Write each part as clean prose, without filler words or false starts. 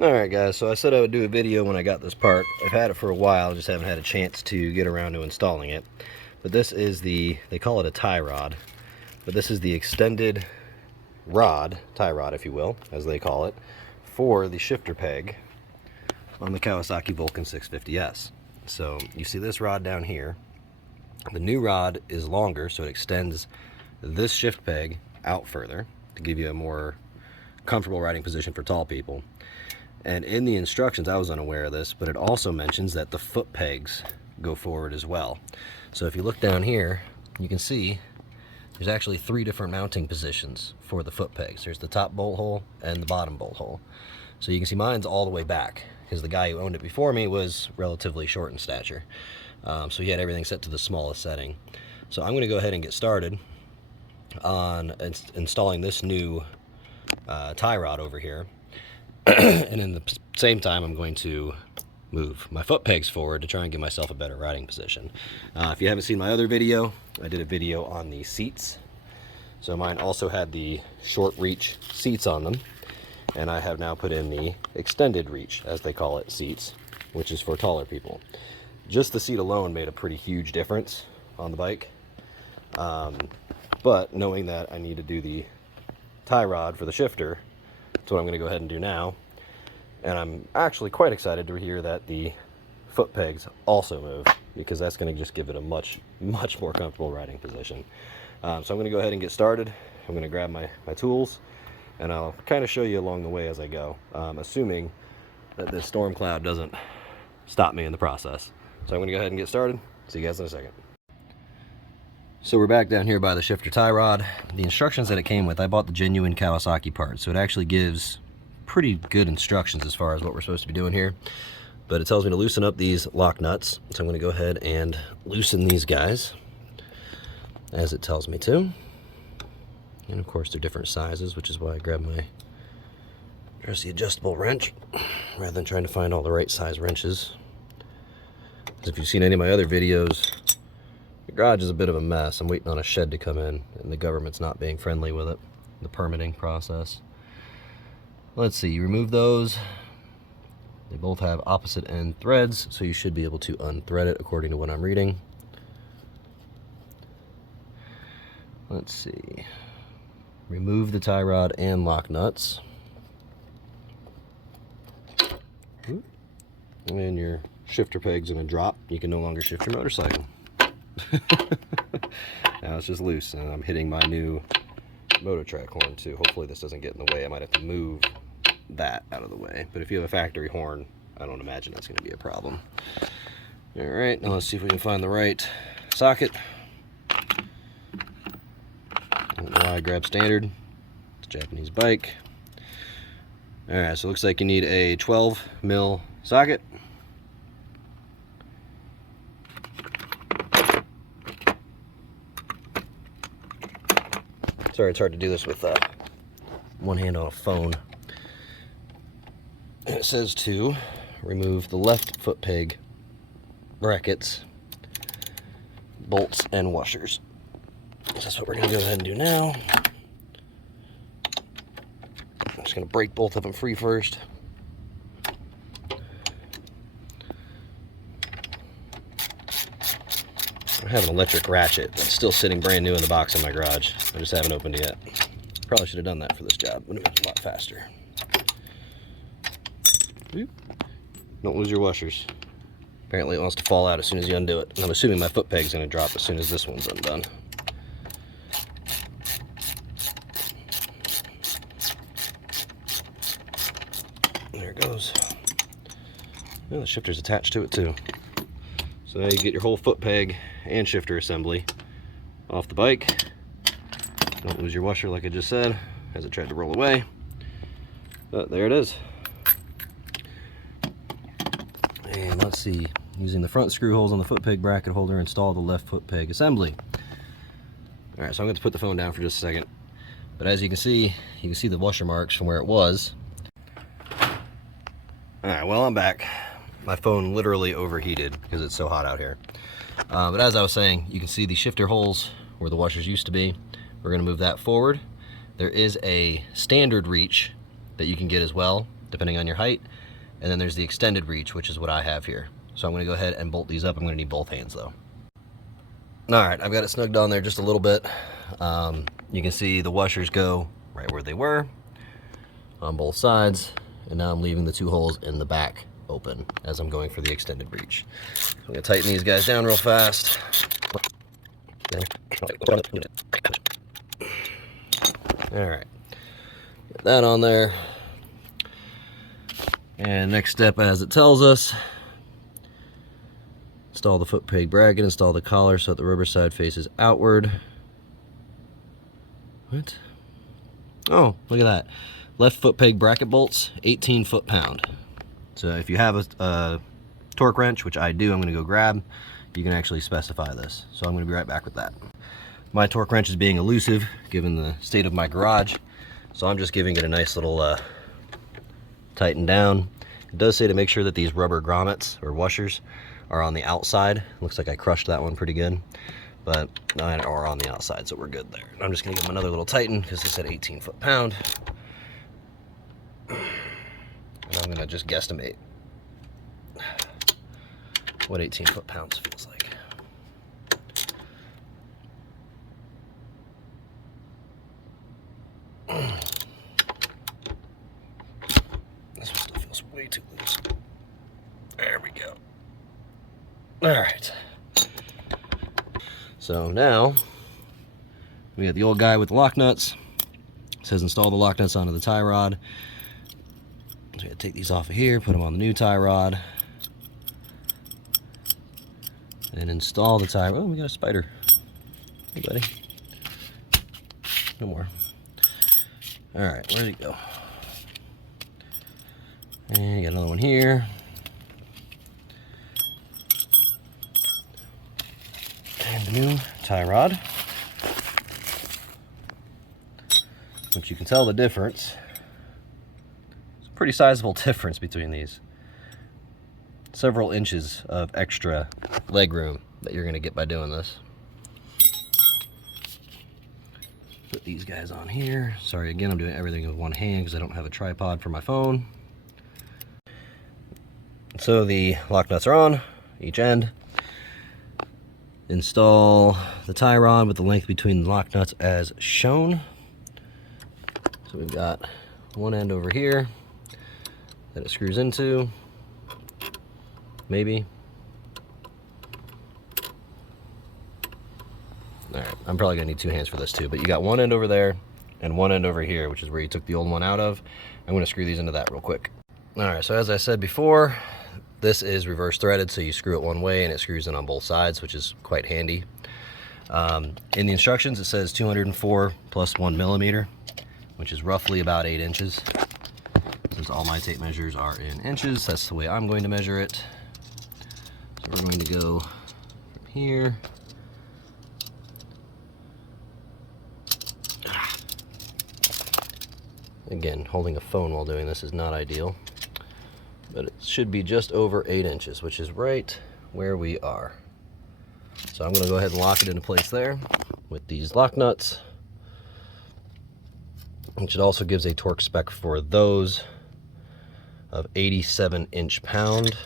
Alright guys, so I said I would do a video when I got this part. I've had it for a while, just haven't had a chance to get around to installing it. But this is they call it a tie rod, but this is the extended rod, tie rod if you will, as they call it, for the shifter peg on the Kawasaki Vulcan 650S. So you see this rod down here. The new rod is longer, so it extends this shift peg out further to give you a more comfortable riding position for tall people. And in the instructions, I was unaware of this, but it also mentions that the foot pegs go forward as well. So if you look down here, you can see there's actually 3 different mounting positions for the foot pegs. There's the top bolt hole and the bottom bolt hole. So you can see mine's all the way back because the guy who owned it before me was relatively short in stature. So he had everything set to the smallest setting. So I'm going to go ahead and get started on installing this new tie rod over here. And in the same time, I'm going to move my foot pegs forward to try and give myself a better riding position. If you haven't seen my other video, I did a video on the seats. So mine also had the short reach seats on them, and I have now put in the extended reach, as they call it, seats, which is for taller people. Just the seat alone made a pretty huge difference on the bike. But knowing that I need to do the tie rod for the shifter, that's what I'm going to go ahead and do now. And I'm actually quite excited to hear that the foot pegs also move, because that's going to just give it a much more comfortable riding position. So I'm going to go ahead and get started. I'm going to grab my tools, and I'll kind of show you along the way as I go, assuming that this storm cloud doesn't stop me in the process. So I'm going to go ahead and get started. See you guys in a second. So we're back down here by the shifter tie rod. The instructions that it came with, I bought the genuine Kawasaki part, so it actually gives pretty good instructions as far as what we're supposed to be doing here. But it tells me to loosen up these lock nuts, so I'm going to go ahead and loosen these guys as it tells me to. And of course they're different sizes, which is why I grabbed my trusty adjustable wrench rather than trying to find all the right size wrenches. Because if you've seen any of my other videos, the garage is a bit of a mess. I'm waiting on a shed to come in, and the government's not being friendly with it, the permitting process. Let's see, you remove those. They both have opposite end threads, so you should be able to unthread it according to what I'm reading. Let's see. Remove the tie rod and lock nuts. And your shifter peg's gonna drop. You can no longer shift your motorcycle. Now it's just loose, and I'm hitting my new motor track horn too. Hopefully this doesn't get in the way. I might have to move that out of the way, but if you have a factory horn, I don't imagine that's going to be a problem. All right, now let's see if we can find the right socket. I don't know why I grabbed standard. It's a Japanese bike. All right, so it looks like you need a 12 mil socket. Sorry, it's hard to do this with one hand on a phone. And it says to remove the left foot peg brackets, bolts, and washers. So that's what we're going to go ahead and do now. I'm just going to break both of them free first. I have an electric ratchet that's still sitting brand new in the box in my garage. I just haven't opened it yet. Probably should have done that for this job. Would have been a lot faster. Don't lose your washers. Apparently it wants to fall out as soon as you undo it. And I'm assuming my foot peg's going to drop as soon as this one's undone. There it goes. Well, the shifter's attached to it too. So now you get your whole foot peg and shifter assembly off the bike. Don't lose your washer like I just said, as it tried to roll away. But there it is. And let's see, using the front screw holes on the foot peg bracket holder, install the left foot peg assembly. All right, so I'm going to put the phone down for just a second. But as you can see the washer marks from where it was. All right, well, I'm back. My phone literally overheated because it's so hot out here. But as I was saying, you can see the shifter holes where the washers used to be. We're going to move that forward. There is a standard reach that you can get as well. depending on your height. And then there's the extended reach, which is what I have here. So I'm going to go ahead and bolt these up. I'm going to need both hands though. All right, I've got it snugged on there just a little bit. You can see the washers go right where they were on both sides. And now I'm leaving the 2 holes in the back open as I'm going for the extended reach. So I'm going to tighten these guys down real fast. All right, get that on there. And next step, as it tells us, install the foot peg bracket, install the collar so that the rubber side faces outward. What? Oh, look at that. Left foot peg bracket bolts, 18 foot-pound. So if you have a torque wrench, which I do, I'm going to go grab, you can actually specify this. So I'm going to be right back with that. My torque wrench is being elusive given the state of my garage, so I'm just giving it a nice little tighten down. It does say to make sure that these rubber grommets or washers are on the outside. Looks like I crushed that one pretty good, but or on the outside, so we're good there. I'm just going to give them another little tighten because they said 18 foot-pound. And I'm going to just guesstimate what 18 foot-pounds feels like. This one still feels way too loose. There we go. All right. So now we got the old guy with the lock nuts. It says install the lock nuts onto the tie rod. So I'm gonna take these off of here, put them on the new tie rod, and install the tie. Oh, we got a spider. Hey, buddy. No more. All right, where'd it go? And you got another one here. And the new tie rod, which you can tell the difference. It's a pretty sizable difference between these. Several inches of extra leg room that you're going to get by doing this. Put these guys on here. Sorry, again, I'm doing everything with one hand because I don't have a tripod for my phone. So the lock nuts are on each end. Install the tie rod with the length between the lock nuts as shown. So we've got one end over here that it screws into, maybe. All right, I'm probably gonna need 2 hands for this too, but you got one end over there and one end over here, which is where you took the old one out of. I'm gonna screw these into that real quick. All right, so as I said before, this is reverse threaded, so you screw it one way and it screws in on both sides, which is quite handy. In the instructions, it says 204 plus 1 millimeter, which is roughly about 8 inches. Since all my tape measures are in inches, that's the way I'm going to measure it. So we're going to go from here. Again, holding a phone while doing this is not ideal, but it should be just over 8 inches, which is right where we are. So I'm going to go ahead and lock it into place there with these lock nuts, which it also gives a torque spec for those of 87 inch-pound.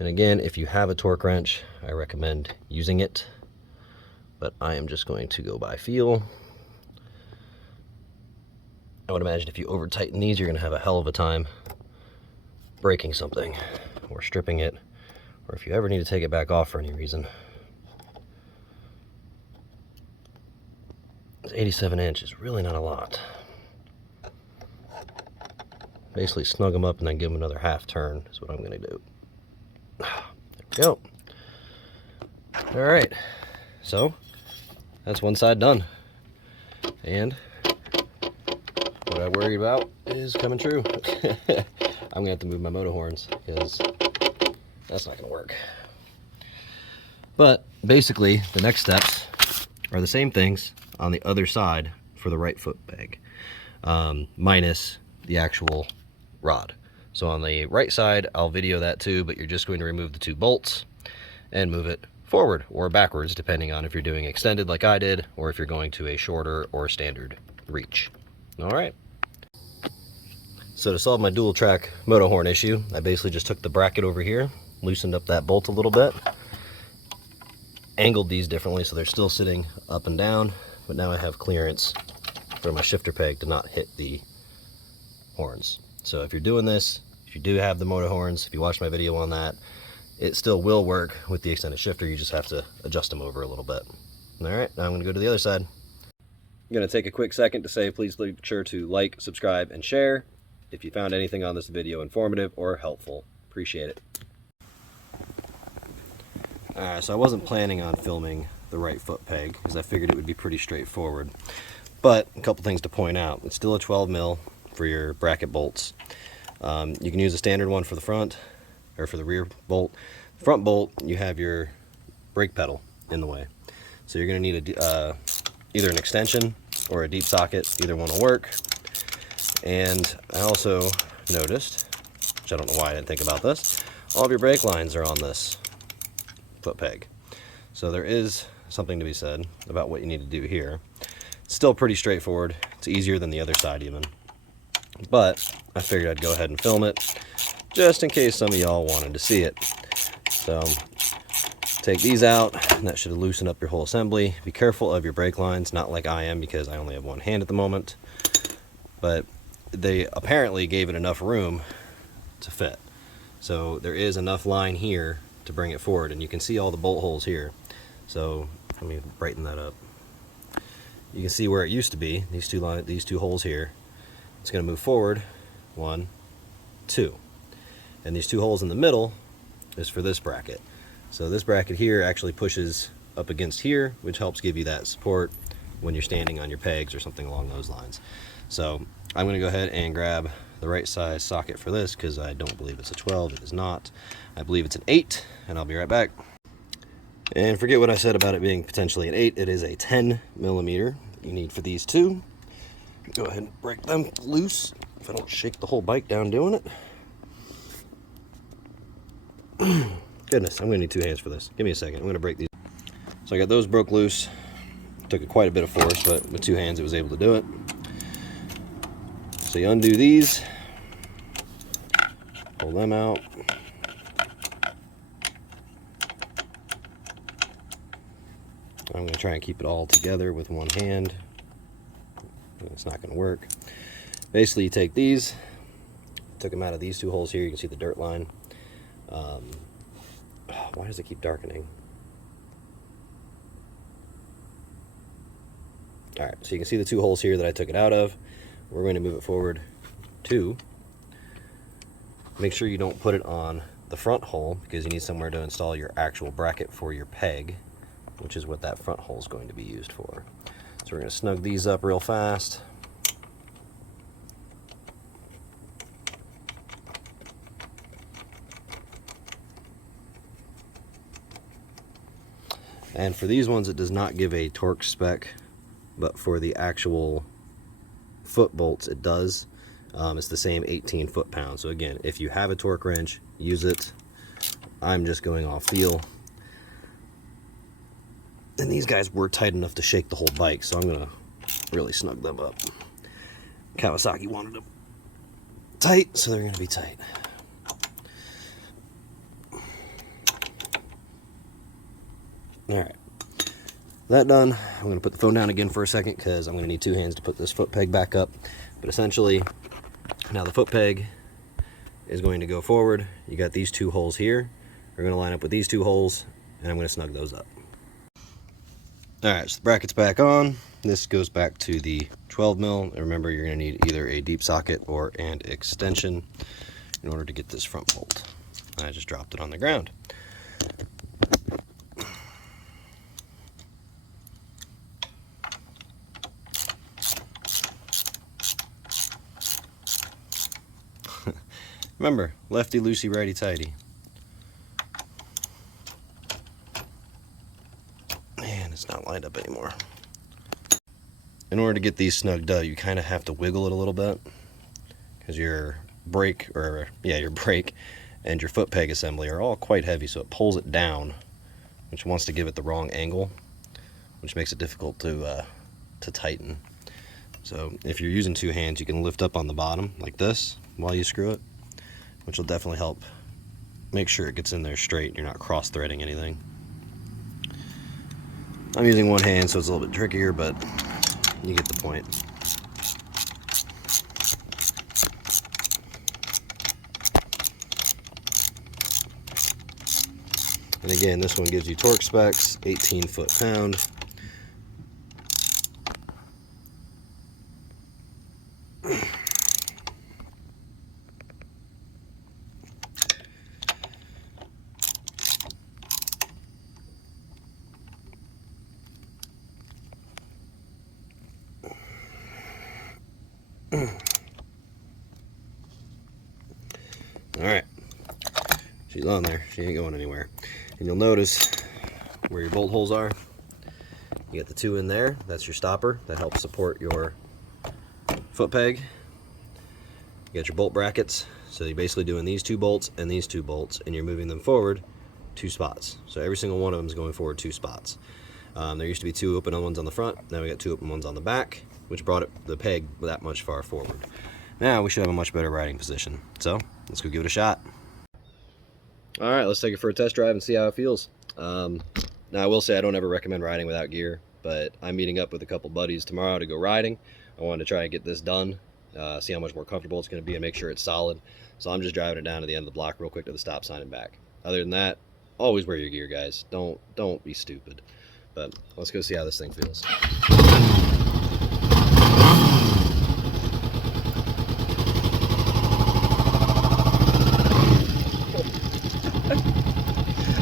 And again, if you have a torque wrench, I recommend using it, but I am just going to go by feel. I would imagine if you over tighten these, you're going to have a hell of a time breaking something or stripping it, or if you ever need to take it back off for any reason. It's 87 inches, really not a lot. Basically snug them up and then give them another half turn is what I'm going to do. There we go. All right, so that's one side done. And what I worried about is coming true. I'm gonna have to move my motor horns because that's not gonna work. But basically, the next steps are the same things on the other side for the right foot peg, minus the actual rod. So on the right side, I'll video that too, but you're just going to remove the 2 bolts and move it forward or backwards, depending on if you're doing extended like I did, or if you're going to a shorter or standard reach. All right. So to solve my dual track moto horn issue, I basically just took the bracket over here, loosened up that bolt a little bit, angled these differently so they're still sitting up and down, but now I have clearance for my shifter peg to not hit the horns. So if you're doing this, if you do have the moto horns, if you watch my video on that, it still will work with the extended shifter. You just have to adjust them over a little bit. All right, now I'm going to go to the other side. I'm going to take a quick second to say please be sure to like, subscribe, and share if you found anything on this video informative or helpful. Appreciate it. Alright, so I wasn't planning on filming the right foot peg because I figured it would be pretty straightforward. But a couple things to point out. It's still a 12 mil for your bracket bolts. You can use a standard one for the front or for the rear bolt. The front bolt, you have your brake pedal in the way. So you're going to need either an extension or a deep socket. Either one will work. And I also noticed, which I don't know why I didn't think about this, all of your brake lines are on this foot peg. So there is something to be said about what you need to do here. It's still pretty straightforward. It's easier than the other side even. But I figured I'd go ahead and film it just in case some of y'all wanted to see it. So take these out, and that should loosen up your whole assembly. Be careful of your brake lines, not like I am because I only have one hand at the moment. But they apparently gave it enough room to fit. So there is enough line here to bring it forward, and you can see all the bolt holes here. So let me brighten that up. You can see where it used to be, these two holes here. It's going to move forward, 1, 2. And these 2 holes in the middle is for this bracket. So this bracket here actually pushes up against here, which helps give you that support when you're standing on your pegs or something along those lines. So I'm going to go ahead and grab the right size socket for this because I don't believe it's a 12. It is not. I believe it's an 8, and I'll be right back. And forget what I said about it being potentially an 8. It is a 10 millimeter you need for these two. Go ahead and break them loose if I don't shake the whole bike down doing it. Goodness, I'm going to need 2 hands for this. Give me a second. I'm going to break these. So I got those broke loose. Took quite a bit of force, but with 2 hands it was able to do it. So you undo these, pull them out. I'm going to try and keep it all together with one hand. It's not going to work. Basically, you take these, took them out of these 2 holes here. You can see the dirt line. Why does it keep darkening? Alright, so you can see the 2 holes here that I took it out of. We're going to move it forward 2. Make sure you don't put it on the front hole because you need somewhere to install your actual bracket for your peg, which is what that front hole is going to be used for. So we're going to snug these up real fast. And for these ones, it does not give a torque spec, but for the actual foot bolts, it does. It's the same 18 foot-pounds. So again, if you have a torque wrench, use it. I'm just going off feel. And these guys were tight enough to shake the whole bike, so I'm going to really snug them up. Kawasaki wanted them tight, so they're going to be tight. Alright, that done. I'm going to put the phone down again for a second because I'm going to need 2 hands to put this foot peg back up. But essentially, now the foot peg is going to go forward. You got these 2 holes here. We're going to line up with these 2 holes, and I'm going to snug those up. Alright, so the bracket's back on. This goes back to the 12 mil. And remember, you're going to need either a deep socket or an extension in order to get this front bolt. I just dropped it on the ground. Remember, lefty loosey, righty tighty. And it's not lined up anymore. In order to get these snugged up, you kind of have to wiggle it a little bit because your brake and your foot peg assembly are all quite heavy, so it pulls it down, which wants to give it the wrong angle, which makes it difficult to tighten. So if you're using 2 hands, you can lift up on the bottom like this, while you screw it, which will definitely help make sure it gets in there straight and you're not cross-threading anything. I'm using one hand, so it's a little bit trickier, but you get the point. And again, this one gives you torque specs, 18 foot-pound. Alright, she's on there, she ain't going anywhere. And you'll notice where your bolt holes are, you got the two in there, that's your stopper, that helps support your foot peg. You got your bolt brackets, so you're basically doing these two bolts and these two bolts, and you're moving them forward 2 spots. So every single one of them is going forward 2 spots. There used to be 2 open ones on the front, now we got 2 open ones on the back, which brought the peg that much far forward. Now we should have a much better riding position. So let's go give it a shot. All right, let's take it for a test drive and see how it feels. Now I will say I don't ever recommend riding without gear, but I'm meeting up with a couple buddies tomorrow to go riding. I wanted to try and get this done, see how much more comfortable it's going to be and make sure it's solid. So I'm just driving it down to the end of the block real quick to the stop sign and back. Other than that, always wear your gear, guys. Don't be stupid. But let's go see how this thing feels.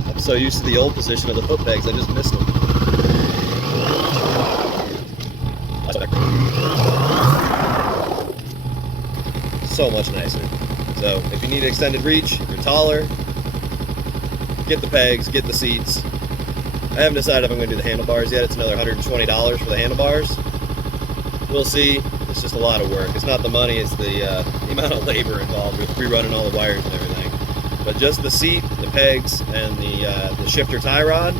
I'm so used to the old position of the foot pegs, I just missed them. So much nicer. So if you need extended reach, you're taller, get the pegs, get the seats. I haven't decided if I'm going to do the handlebars yet. It's another $120 for the handlebars. We'll see. It's just a lot of work. It's not the money, it's the amount of labor involved with rerunning all the wires and everything. But just the seat, the pegs, and the shifter tie rod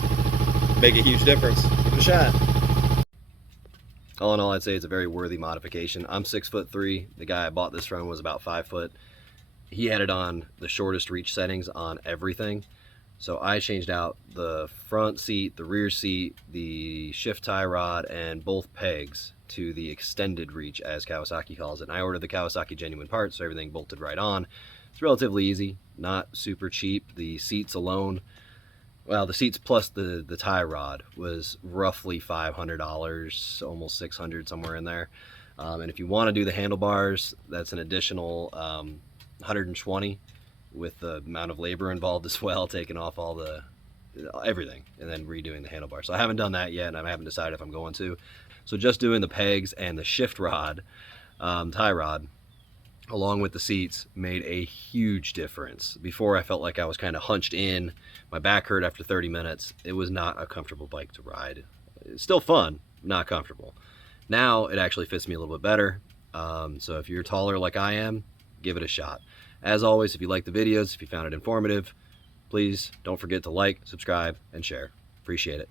make a huge difference. Give it a shot. All in all, I'd say it's a very worthy modification. I'm 6'3". The guy I bought this from was about 5 foot. He had it on the shortest reach settings on everything. So I changed out the front seat, the rear seat, the shift tie rod, and both pegs to the extended reach, as Kawasaki calls it. And I ordered the Kawasaki genuine parts, so everything bolted right on. It's relatively easy, not super cheap. The seats alone, well, the seats plus the tie rod was roughly $500, almost $600, somewhere in there. And if you want to do the handlebars, that's an additional $120 with the amount of labor involved as well, taking off all the everything and then redoing the handlebars. So I haven't done that yet, and I haven't decided if I'm going to. So just doing the pegs and the shift rod, tie rod, along with the seats, made a huge difference. Before, I felt like I was kind of hunched in. My back hurt after 30 minutes. It was not a comfortable bike to ride. It's still fun, not comfortable. Now it actually fits me a little bit better. So if you're taller like I am, give it a shot. As always, if you like the videos, if you found it informative, please don't forget to like, subscribe, and share. Appreciate it.